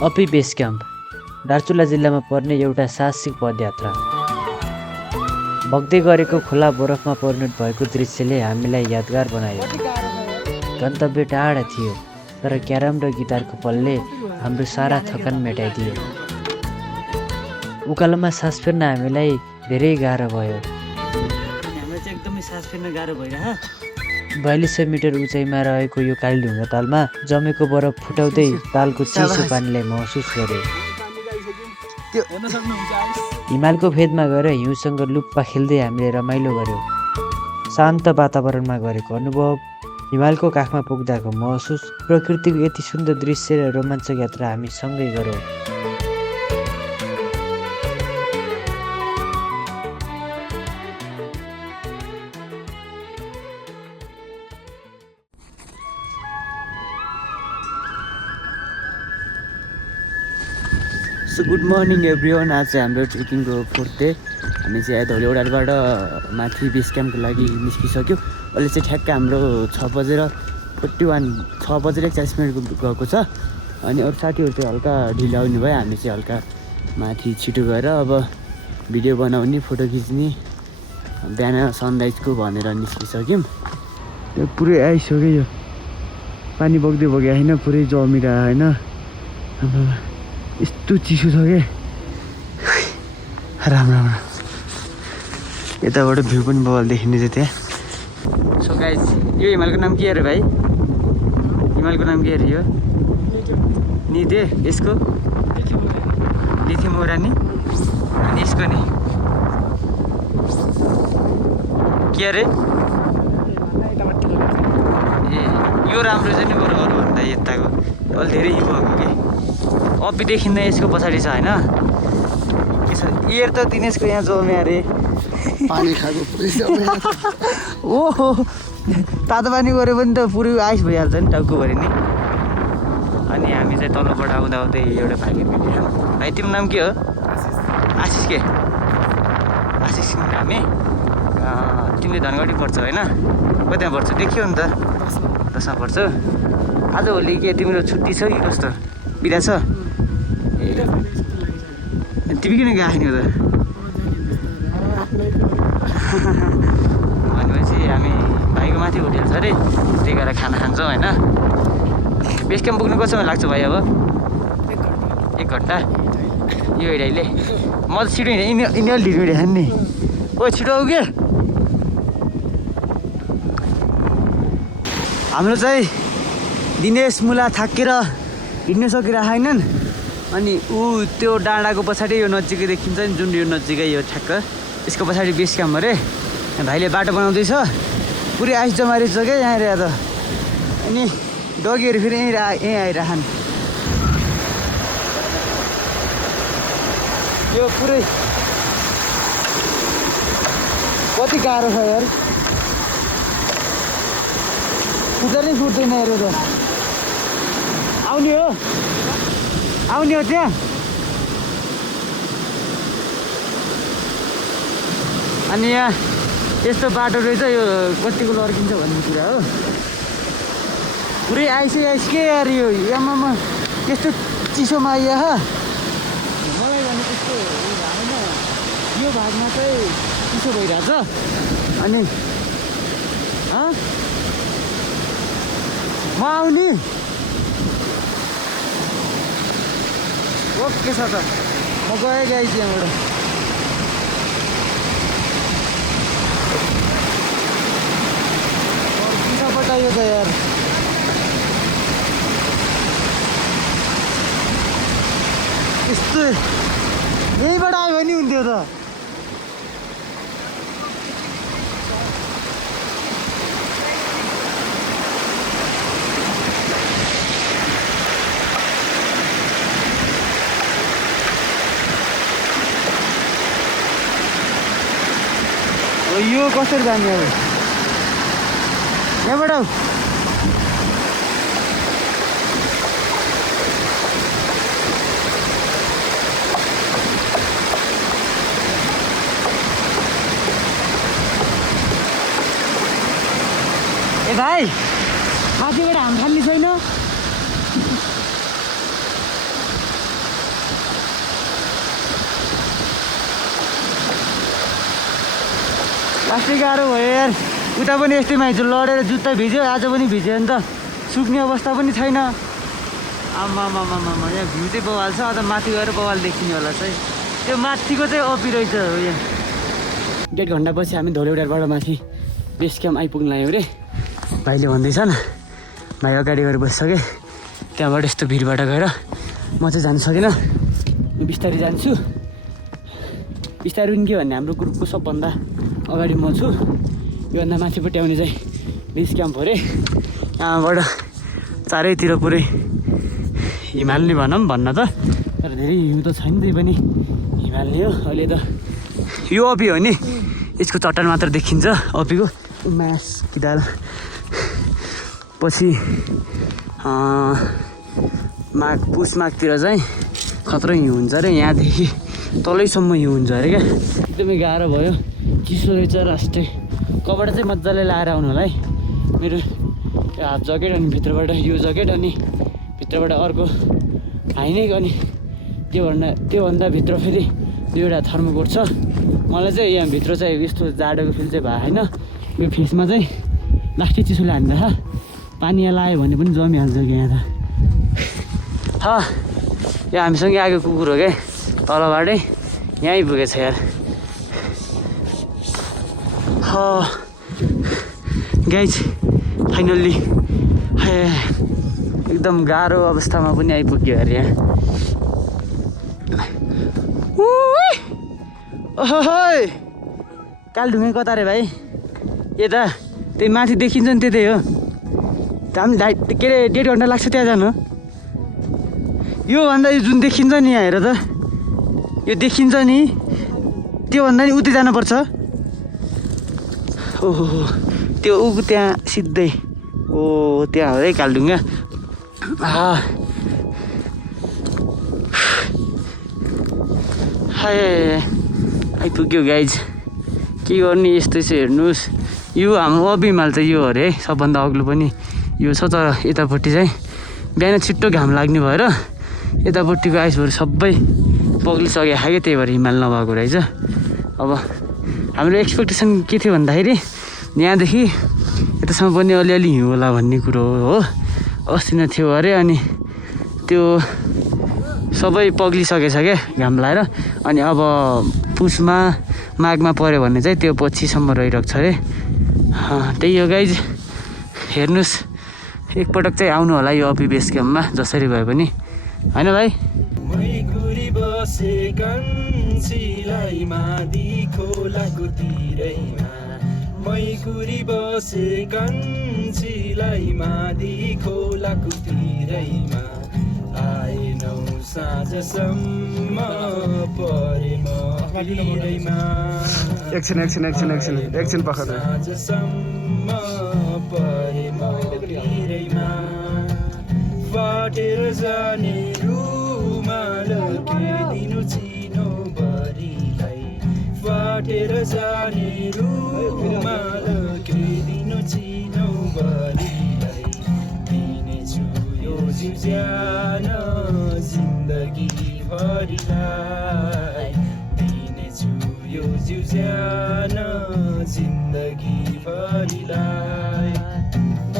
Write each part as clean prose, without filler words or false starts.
अपी base camp Darchula जिल्लामा पर्ने एउटा साहसिक पदयात्रा। बग्दै गरेको खुला बरफमा परिणत भएको दृश्यले हामीलाई यादगार बनायो। गन्तव्य टाढा थियो, तर क्यारम र गिटारको पलले हाम्रो सारा थकान मेटाइदियो। उकालोमा सास फेर्न हामीलाई धेरै गाह्रो भयो। हामीलाई चाहिँ एकदमै सास फेर्न गाह्रो भइरह। 4200 मिटर उचाइमा रहेको यो कालीढुङ्गा तालमा जमेको बरफ फुटाउँदै तालको चिसो पानीलाई महसुस गर्यो। हिमालको फेदमा गएर हिउँसँग लुप्पा खेल्दै हामीले रमाइलो गर्यौँ। शान्त वातावरणमा गरेको अनुभव, हिमालको काखमा पुग्दाको महसुस, प्रकृतिको यति सुन्दर दृश्य र रोमाञ्चक यात्रा हामी सँगै गरौँ। So good morning everyone. आज चाहिँ हाम्रो ट्रेकिङको 4th डे। हामी चाहिँ धौलीवडाबाट माथि बेस क्याम्पको लागि निस्किसक्यो। अहिले चाहिँ ठ्याक्क हाम्रो 6:41 गएको छ। अनि अरू साथीहरू चाहिँ हल्का ढिलो आउने भयो। हामी चाहिँ हल्का माथि छिटो गएर अब भिडियो बनाउने, फोटो खिच्ने, बिहान सनराइजको भनेर निस्किसक्यौँ। त्यो पुरै आइसक्यो, यो पानी बग्दै बग्यो होइन, पुरै जमिरहेको होइन। अब यस्तो चिसो छ कि राम्रो राम्रो। यताबाट भ्यू पनि बवाल देखिने चाहिँ त्यहाँ। सो गाइज, यो हिमालको नाम के अरे भाइ? हिमालको नाम के अरे यो? निदे। यसको लिथियम उरानी। अनि यसको नि के अरे? ए यो राम्रो छ नि बरु अरूभन्दा यताको अलि धेरै हिउँ भएको कि। अप्पी देखिँदा यसको पछाडि छ होइन। के छ एयर त दिनेशको यहाँ जम्यो अरे, पानी खाएको ओहो तातो पानी गऱ्यो भने त पुरै आइस भइहाल्छ नि टाउकोभरि नि। अनि हामी चाहिँ तल्लोबाट आउँदा आउँदै एउटा भाइले भेट्यौँ। भाइ तिम्रो नाम के हो? आशिष के? आशिष हामी तिमीले धनगढी पढ्छौ होइन? कतिमा पढ्छौ? देखियो नि त, 10मा पढ्छौ। आजभोलि के तिम्रो छुट्टी छ कि कस्तो? बिदा छ? ए तिमी किन गएको नि त? भनेपछि हामी भाइको माथि होटेल छ अरे, त्यही गएर खाना खान्छौँ होइन। बेस क्याम्प पुग्नु कति समय लाग्छ भाइ? अब 1 घन्टा यो हिँडाइले। म त छिटो हिँडेँ, यिनीहरू ढिलो हिँडेछन् नि। ओ छिटो आऊ के? हाम्रो चाहिँ दिनेश मुला थाकेर हिँड्न सकिरहेनन्। अनि त्यो डाँडाको पछाडि यो नजिकै देखिन्छ नि, जुन यो नजिकै यो ठ्याक्क यसको पछाडि बेस क्याम्प अरे। भाइले बाटो बनाउँदैछ, पुरै आइस जमारी छ क्या यहाँनिर त। अनि डगीहरू फेरि यहीँ आइरहन्। यो पुरै कति गाह्रो छ यार, खुट्टा नै फुट्दैन हेर त। आउने हो त्यहाँ। अनि यहाँ यस्तो बाटो रहेछ, यो कतिको लड्किन्छ भन्ने कुरा हो। पुरै आइस के यार यो आमामा त्यस्तो चिसोमा आइया। मलाई भने त्यस्तो उयो भएन, यो भागमा चाहिँ चिसो भइरहेछ। अनि म आउने ओके छ त, म गएँ गाइस यहाँबाट। पटायो त यार, यस्तो यहीँबाट आयो भने हुन्थ्यो त। यो कसरी जाने अब? यहाँबाट ए भाइ माथिबाट हाम फाल्ने छैन? लास्टै गाह्रो भयो यार उता पनि यस्तैमा हिजो लडेर जुत्ता भिज्यो आज पनि भिज्यो नि त सुक्ने अवस्था पनि छैन आमामामामा यहाँ भ्यू चाहिँ बवाल छ अझ माथि गएर बवाल देखिने होला चाहिँ त्यो माथिको चाहिँ अपी रहेछ हो यहाँ 1.5 घन्टापछि हामी धौलेउडारबाट माथि बेस क्याम्प आइपुग्न लाग्यो रे भाइले भन्दैछन् भाइ अगाडि गएर बसिसकेँ त्यहाँबाट यस्तो भिडबाट गएर म चाहिँ जानु सकिनँ म बिस्तारै जान्छु बिस्तारै पनि के भन्ने हाम्रो ग्रुपको सबभन्दा अगाडि म छु योभन्दा माथिपट्टि आउने चाहिँ बेस क्याम्प हो रे यहाँबाट चारैतिर पुरै हिमाल नै भनौँ भन्न त तर धेरै हिउँ त छैन त्यही पनि हिमाल नै हो अहिले त यो अपी हो नि यसको चट्टान मात्र देखिन्छ अपीको मास किदाल पछि पुस माघतिर चाहिँ खतरा हिउँ हुन्छ अरे यहाँदेखि तलैसम्म हिउँ हुन्छ अरे क्या एकदमै गाह्रो भयो चिसो रहेछ राष्ट्रै कपडा चाहिँ मजाले लाएर आउनु होला है मेरो हाफ ज्याकेट अनि भित्रबाट यो ज्याकेट अनि भित्रबाट अर्को हाइनेक अनि त्योभन्दा भित्र फेरि 2वटा थर्मोकोट छ मलाई चाहिँ यहाँभित्र चाहिँ यस्तो जाडोको फिल चाहिँ भयो होइन यो फेसमा चाहिँ लास्टै चिसोले हान्दा पानी यहाँ लायो भने पनि जमिहाल्छ कि यहाँ त यो हामीसँगै आएको कुकुर हो क्या तलबाटै यहीँ पुगेछ यार गाइज फाइनल्ली एकदम गाह्रो अवस्थामा पनि आइपुग्यो अरे यहाँ ओहो कालढुङ्गे कता रे भाइ यता त्यही माथि देखिन्छ नि त्यतै हो हामी के अरे 1.5 घन्टा लाग्छ त्यहाँ जानु योभन्दा यो जुन देखिन्छ नि यहाँ हेर त यो देखिन्छ नि त्योभन्दा नि उतै जानुपर्छ ओहो त्यो ऊ त्यहाँ सिधै ओ त्यहाँ हो है कालढुङ्गा आइपुग्यो गाइज के गर्ने यस्तै छ हेर्नुहोस् यो हाम्रो अबिमाल चाहिँ यो अरे है सबभन्दा अग्लो पनि यो छ तर यतापट्टि चाहिँ बिहान छिट्टो घाम लाग्ने भएर यतापट्टिको आइसहरू सबै पग्लिसके खायो त्यही भएर हिमाल नभएको रहेछ अब हाम्रो एक्सपेक्टेसन के थियो भन्दाखेरि यहाँदेखि यतासम्म पनि अलिअलि हिउँ होला भन्ने कुरो हो अस्ति नै थियो अरे अनि त्यो सबै पग्लिसकेछ क्या घाम लाएर अनि अब पुसमा माघमा पऱ्यो भने चाहिँ त्यो पछिसम्म रहिरहेको छ अरे त्यही हो गाइज हेर्नुहोस् एकपटक चाहिँ आउनु होला यो अपी बेस क्याम्पमा जसरी भए पनि होइन भाइ मैकुरी बसे कान्छीलाई मादी खोलाको तिरैमा आएनौ साँझसम्म परे म पिरैमा एकछिन पख साँझसम्म परे म पिरैमा फाटेर जाने रुमाल के दिनु चिनो बरीलाई फाटेर जाने रुमाल के दिनु चिनो बरीलाई दिनेछु यो जिउ ज्यान जिन्दगी भरिलाई दिनेछु यो जिउ ज्यान जिन्दगी भरिलाई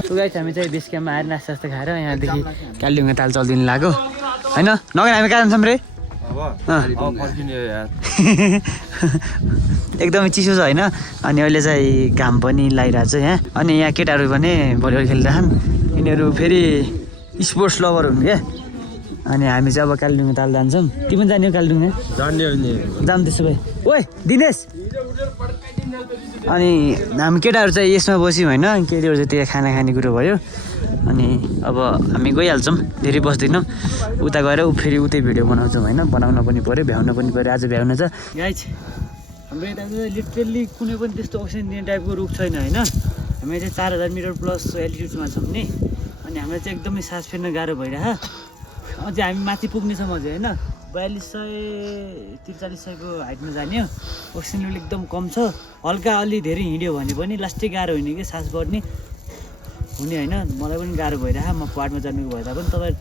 सो गाइस हामी चाहिँ बेस क्याम्पमा आएर नास्ता सास्ता खाएर यहाँदेखि कालिम्पोङ ताल चल्दिनु लाग्यो होइन नगएर हामी कहाँ जान्छौँ रे एकदमै चिसो छ होइन अनि अहिले चाहिँ घाम पनि लागिरहेको छ यहाँ अनि यहाँ केटाहरू पनि भलिबल खेलिरहेछन् यिनीहरू फेरि स्पोर्ट्स लभर हुन् क्या अनि हामी चाहिँ अब कालिम्पोङ ताल जान्छौँ तिमी पनि जाने हो कालिम्पोङ जाऊँ त्यसो भए ओए दिनेश अनि हामी केटाहरू चाहिँ यसमा बस्यौँ होइन केटीहरू चाहिँ त्यहाँ खाना खाने कुरो भयो अनि अब हामी गइहाल्छौँ धेरै बस्दैनौँ उता गएर फेरि उतै भिडियो बनाउँछौँ होइन बनाउन पनि पऱ्यो भ्याउन पनि पऱ्यो आज भ्याउन छ गाइज हाम्रो यता चाहिँ लिटरल्ली कुनै पनि त्यस्तो अक्सिजन दिने टाइपको रुख छैन होइन हामी चाहिँ 4000 मिटर प्लस एल्टिट्युडमा छौँ नि अनि हामीलाई चाहिँ एकदमै सास फेर्न गाह्रो भइरहेको अझै हामी माथि पुग्नेछौँ अझै होइन 4200-4300को हाइटमा जाने हो अक्सिजन लेभल एकदम कम छ हल्का अलि धेरै हिँड्यो भने पनि लास्टै गाह्रो हुने कि सास बढ्ने हुने होइन मलाई पनि गाह्रो भइरहेको म पाहाडमा जानुको भए तापनि तपाईँ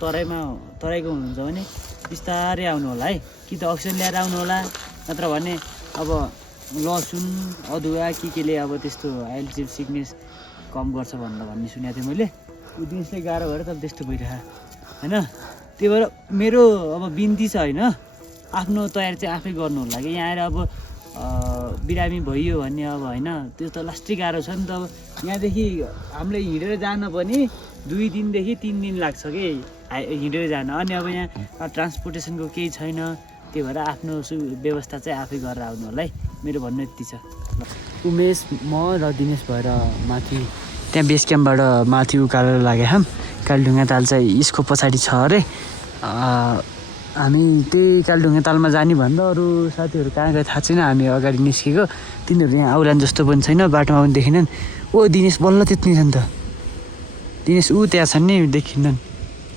तराईको हुनुहुन्छ भने बिस्तारै आउनु होला है कि त अक्सिजन ल्याएर आउनु होला नत्र भने अब लसुन अदुवा केले अब त्यस्तो एल्जिड सिकनेस कम गर्छ भन्ने सुनेको थिएँ मैले। ऊ दिनेशले गाह्रो भएर त त्यस्तो भइरहेको होइन। त्यही भएर मेरो अब बिन्ती छ होइन, आफ्नो तयारी चाहिँ आफै गर्नु होला कि यहाँ आएर अब बिरामी भइयो भन्ने अब होइन, त्यो त लास्टै गाह्रो छ नि त। अब यहाँदेखि हामीले हिँडेर जान पनि 2 दिनदेखि 3 दिन लाग्छ कि हिँडेर जान। अनि अब यहाँ ट्रान्सपोर्टेसनको केही छैन, त्यही भएर आफ्नो व्यवस्था चाहिँ आफै गरेर आउनु होला है, मेरो भन्नु यति छ। उमेश, म र दिनेश भएर माथि त्यहाँ बेस क्याम्पबाट माथि उकालो लाग्यो हाम। कालीढुङ्गा ताल चाहिँ यसको पछाडि छ अरे। हामी त्यही कालीढुङ्गा तालमा जाने भन्दा अरू साथीहरू कहाँ गए थाहा छैन। हामी अगाडि निस्केको, तिनीहरू यहाँ आउलान् जस्तो पनि छैन, बाटोमा पनि देखिनन्। ओ दिनेश बल्ल त्यति छन् त, दिनेश ऊ त्यहाँ छन् नि, देखिनन्,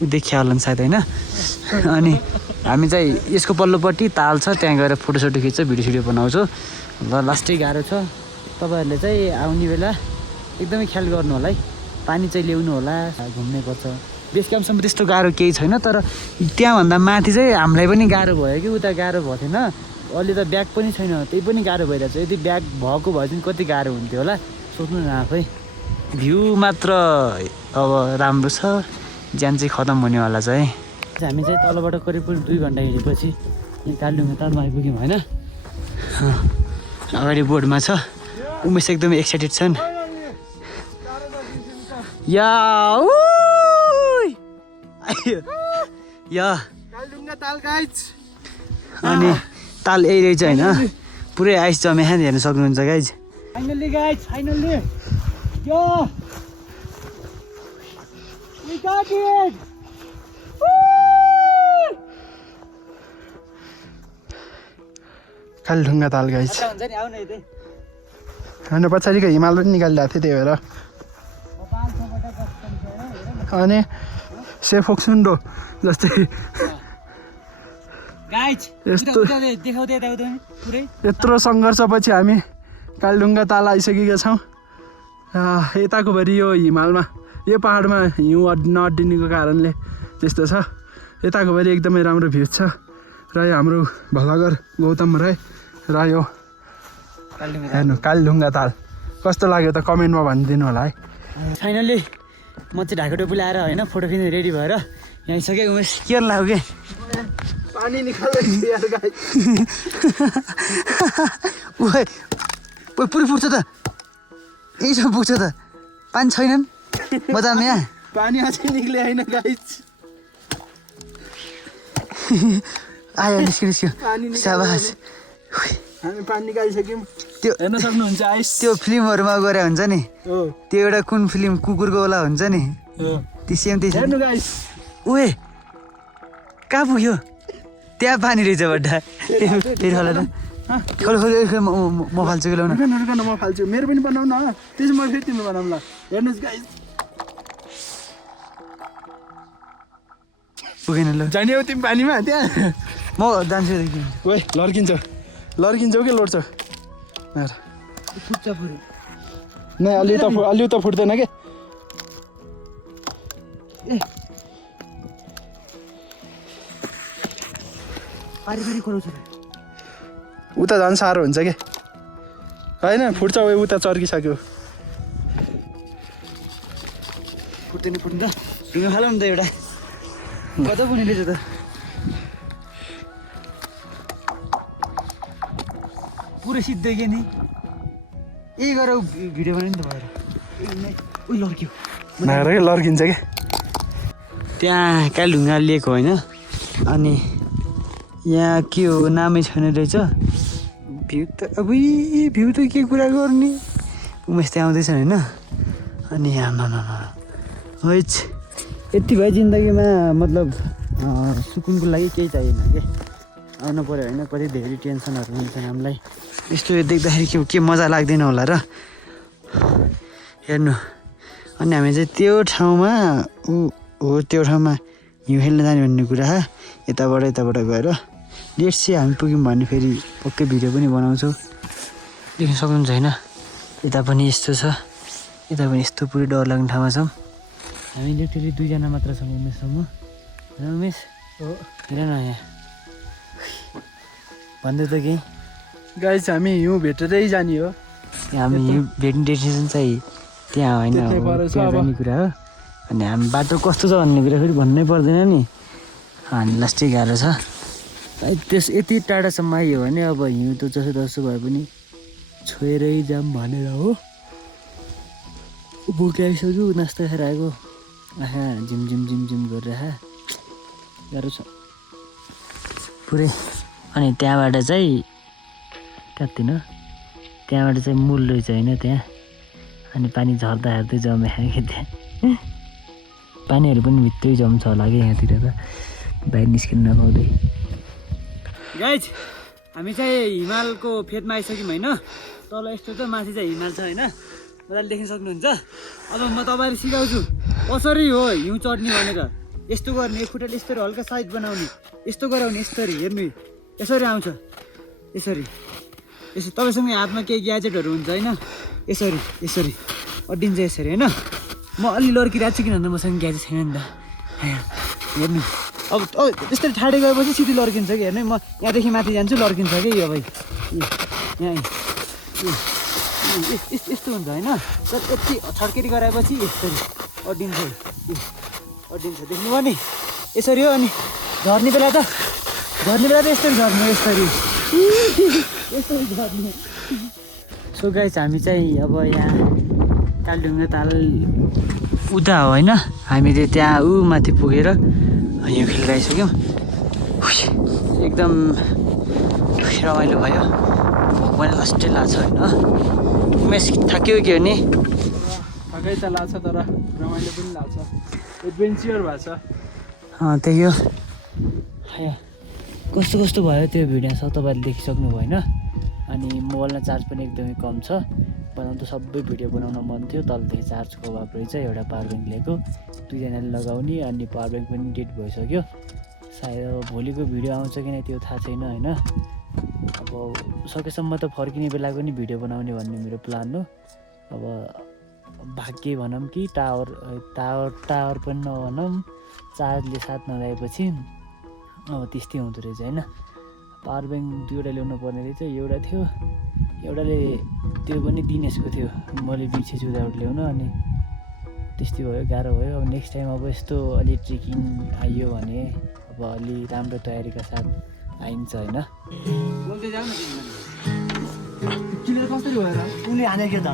ऊ देखिया होलान् सायद होइन। अनि हामी चाहिँ यसको पल्लोपट्टि ताल छ, त्यहाँ गएर फोटोसोटो खिच्छ, भिडियो बनाउँछु। ल लास्टै गाह्रो छ, तपाईँहरूले चाहिँ आउने बेला एकदमै ख्याल गर्नु होला है, पानी चाहिँ ल्याउनु होला, घुम्नै पर्छ। बेस क्याम्पसम्म त्यस्तो गाह्रो केही छैन, तर त्यहाँभन्दा माथि चाहिँ हामीलाई पनि गाह्रो भयो कि उता गाह्रो भएको थिएन। अहिले त ब्याग पनि छैन, त्यही पनि गाह्रो भइरहेको छ। यदि ब्याग भएको भए चाहिँ कति गाह्रो हुन्थ्यो होला, सोच्नु न आफै। भ्यू मात्र अब राम्रो छ, ज्यान चाहिँ खतम हुनेवाला छ है। हामी चाहिँ तलबाट करिब 2 घन्टा हिँडेपछि यहाँ कालीढुङ्गा तालमा आइपुग्यौँ होइन। अगाडि बोर्डमा छ, उमेश एकदमै एक्साइटेड छन्। या कालीढुङ्गा ताल गाइज। अनि ताल यही रहेछ होइन, पुरै आइस जमे हेर्न सक्नुहुन्छ गाइज। फाइनल्ली गाइज, फाइनल्ली यो we got it! कालीढुङ्गा ताल गाइज। हुन्छ नि, आउनु यतै। होइन पछाडिको हिमाल पनि निकालिरहेको थियो, त्यही भएर। अनि सेफोक सुन्डो जस्तै गाइज यस्तो देखाउँदै यताउता पुरै यत्रो सङ्घर्षपछि हामी कालीढुङ्गा ताल आइसकेका छौँ। यताकोभरि यो हिमालमा, यो पाहाडमा हिउँ नअड्डिनुको कारणले त्यस्तो छ। यताकोभरि एकदमै राम्रो भ्यू छ। र यो हाम्रो भ्लगर गौतम राई र यो हेर्नु कालीढुङ्गा ताल कस्तो लाग्यो त कमेन्टमा भनिदिनु होला है। फाइनल्ली म चाहिँ ढाका टोपी लाएर होइन फोटो खिच्न रेडी भएर यहाँ आइसकेँ। उमेश के लाग्यो कि पानी निकाल्दै यार गाइस। ओए ओए पुरै पुग्छ त, यहीसम्म पुग्छ त, पानी छैनन् बदाम यहाँ। पानी अझै निक्ले होइन गाइस। आयो निस्क्यो साबास। हामी पानी निकालिसक्यौँ, त्यो हेर्न सक्नुहुन्छ आइस। त्यो फिल्महरूमा गरे हुन्छ नि, हो त्यो एउटा कुन फिल्म कुकुरको वाला हुन्छ नि, त्यो सेम त्यही हेर्नु गाइस। ओए कहाँ पुग्यो, त्यहाँ पानी रहेछ बड्डा। फेरि होला त खोल खोल म फाल्छु कि ल्याउन। रुकन म फाल्छु, मेरो पनि बनाऊ न, त्यसपछि म फेरि तिम्रो बनाऊँ ल। हेर्नुहोस् गाइस, पुगेन ल, जाने हो तिमी पानीमा त्यहाँ। म जान्छु देखि। ओए लड्किन्छौ कि लोड्छौ? फुट्छ पुरै नै अलि त फुट्दैन के। ए पारी खोलाउँछ उता झन् साह्रो हुन्छ के होइन, फुट्छ उता चर्किसक्यो। फुट्दैन त ढुङ्गा फालौँ नि त एउटा, कता पुग्ने रहेछ त, पुरै सिद्धै के नि। यही गरेर भिडियो बनायो नि त भएर उही लड्क्यो। लड्किन्छ के। त्यहाँ कालीढुङ्गा लेक होइन, अनि यहाँ के हो नामै छैन रहेछ। भ्यू त अब भ्यू त के कुरा गर्ने, उमेश त्यहाँ आउँदैछ होइन। अनि आमा हैच यति भयो जिन्दगीमा, मतलब सुकुनको लागि केही चाहिएन के, आउनु पऱ्यो होइन। कति धेरै टेन्सनहरू हुन्छन् हामीलाई, यस्तो देख्दाखेरि के मजा लाग्दैन होला र हेर्नु। अनि हामी चाहिँ त्यो ठाउँमा त्यो ठाउँमा हिउँ खेल्न जाने भन्ने कुरा यताबाट गएर लेट्स चाहिँ हामी पुग्यौँ भने फेरि पक्कै भिडियो पनि बनाउँछौँ, देख्न सक्नुहुन्छ होइन। यता पनि यस्तो छ, यता पनि यस्तो पुरै डर लाग्ने ठाउँमा छौँ हामी। लिटरली 2 जना मात्र छौँ उमेशसम्म होइन। उमेश हेर न यहाँ भन्दै त केही गाइस हामी हिउँ भेटेरै जाने हो। हामी हिउँ भेट्ने डेस्टिनेसन चाहिँ त्यहाँ होइन त्यतै हो, परेछ त्यहाँ अब। जाने कुरा हो। अनि हामी बाटो कस्तो छ भन्ने कुरा फेरि भन्नै पर्दैन नि, हामीलाई चाहिँ गाह्रो छ। यति टाढासम्म आइयो भने अब हिउँ त जसो तसो भए पनि छोएरै जाऊँ भनेर हो। भोक आइसक्यो, नास्ता खाएर आएको, आँखा झिम गरेर गाह्रो छ पुरै। अनि त्यहाँबाट चाहिँ कति न त्यहाँबाट चाहिँ मूल रहेछ होइन त्यहाँ। अनि पानी झर्दा हेर्दै जम्यो कि त्यहाँ पानीहरू पनि भित्रै जम्छ होला कि यहाँतिर त बाहिर निस्किन नपाउँदै। गाइज हामी चाहिँ हिमालको फेदमा आइसक्यौँ होइन। तल यस्तो छ, माथि चाहिँ हिमाल छ होइन, मजाले देख्न सक्नुहुन्छ। अब म तपाईँहरू सिकाउँछु कसरी हो हिउँ चढ्ने भनेर। यस्तो गर्ने, खुट्टाले यस्तरी हल्का साइड बनाउने, यस्तो गराउने, यस्तरी हेर्नु, यसरी आउँछ, यसरी तपाईँसँग हातमा केही ग्याजेटहरू हुन्छ होइन, यसरी अड्डिन्छ यसरी होइन। म अलि लड्किरहेको छु किनभने मसँग ग्याजेट छैन नि त। हेर्नु अब त्यस्तरी ठाडै गएपछि सिधै लड्किन्छ कि हेर्नु। म यहाँदेखि माथि जान्छु, लड्किन्छ कि यो भाइ यहाँ यस्तो हुन्छ होइन। तर यति छड्केरी गराएपछि यसरी अड्डिन्छ देख्नुभयो नि, यसरी हो। अनि झर्ने बेला त यसरी झर्ने, यसरी झर्ने। सो गाइस हामी चाहिँ अब यहाँ कालढुङ्गा ताल उता हो होइन। हामीले त्यहाँ माथि पुगेर हिउँ खेलेर आइसक्यौँ। एकदम रमाइलो भयो, भोक पनि लास्टै लाग्छ होइन। उमेश थाक्यो के हो नि, थकाइ त लाग्छ तर रमाइलो पनि लाग्छ, एडभेन्चर भएको छ। त्यही हो। कस्तो भयो त्यो भिडियो सब तपाईँहरूले देखिसक्नु भयो होइन। अनि मोबाइलमा चार्ज पनि एकदमै कम छ, बनाउँदा सबै भिडियो बनाउन मन थियो। तलदेखि चार्जको अभाव रहेछ, एउटा पावर ब्याङ्क लिएको, दुईजनाले लगाउने, अनि पावर ब्याङ्क पनि डेट भइसक्यो। सायद भोलिको भिडियो आउँछ कि नै त्यो थाहा छैन होइन। अब सकेसम्म त फर्किने बेलाको नि भिडियो बनाउने भन्ने मेरो प्लान हो। अब भाग्य भनौँ कि टावर पनि नभनौँ, चार्जले साथ नदिएपछि अब त्यस्तै हुँदो रहेछ होइन। पावर ब्याङ्क दुईवटा ल्याउनु पर्ने रहेछ, एउटा थियो, एउटाले त्यो पनि दिनेशको थियो, मैले बिर्सेछु उताबाट ल्याउन। अनि त्यस्तै भयो, गाह्रो भयो। अब नेक्स्ट टाइम अब यस्तो अलि ट्रेकिङ आइयो भने अब अलि राम्रो तयारीका साथ आइन्छ होइन। कसरी भएर उनले हाने के त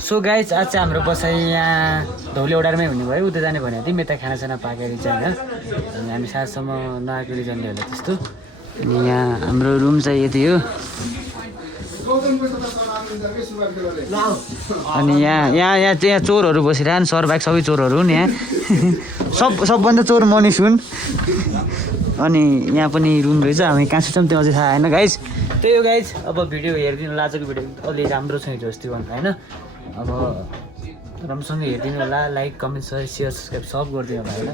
सो गाइज आज चाहिँ हाम्रो बसाइ यहाँ धौलेउडारमै हुने भयो। उता जाने भनेको थियौँ, यता खानासाना पाकेर चाहिँ होइन। अनि हामी साँझसम्म नआएको रिजनले होला त्यस्तो। अनि यहाँ हाम्रो रुम चाहिँ यति हो। अनि यहाँ चोरहरू बसिरहन्, सरबाइक सबै चोरहरू हुन् यहाँ। सबभन्दा चोर मनिष हुन्। अनि यहाँ पनि रुम रहेछ, हामी कहाँ सुन्छौँ त्यो अझै थाहा होइन गाइज। त्यही हो गाइज, अब भिडियो हेरिदिनु, आजको भिडियो अलि राम्रो छ हिजो अस्ति भन्दा होइन। अब राम्रोसँग हेरिदिनु होला, लाइक कमेन्ट सेयर सब्सक्राइब सब गरिदिनु होला होइन।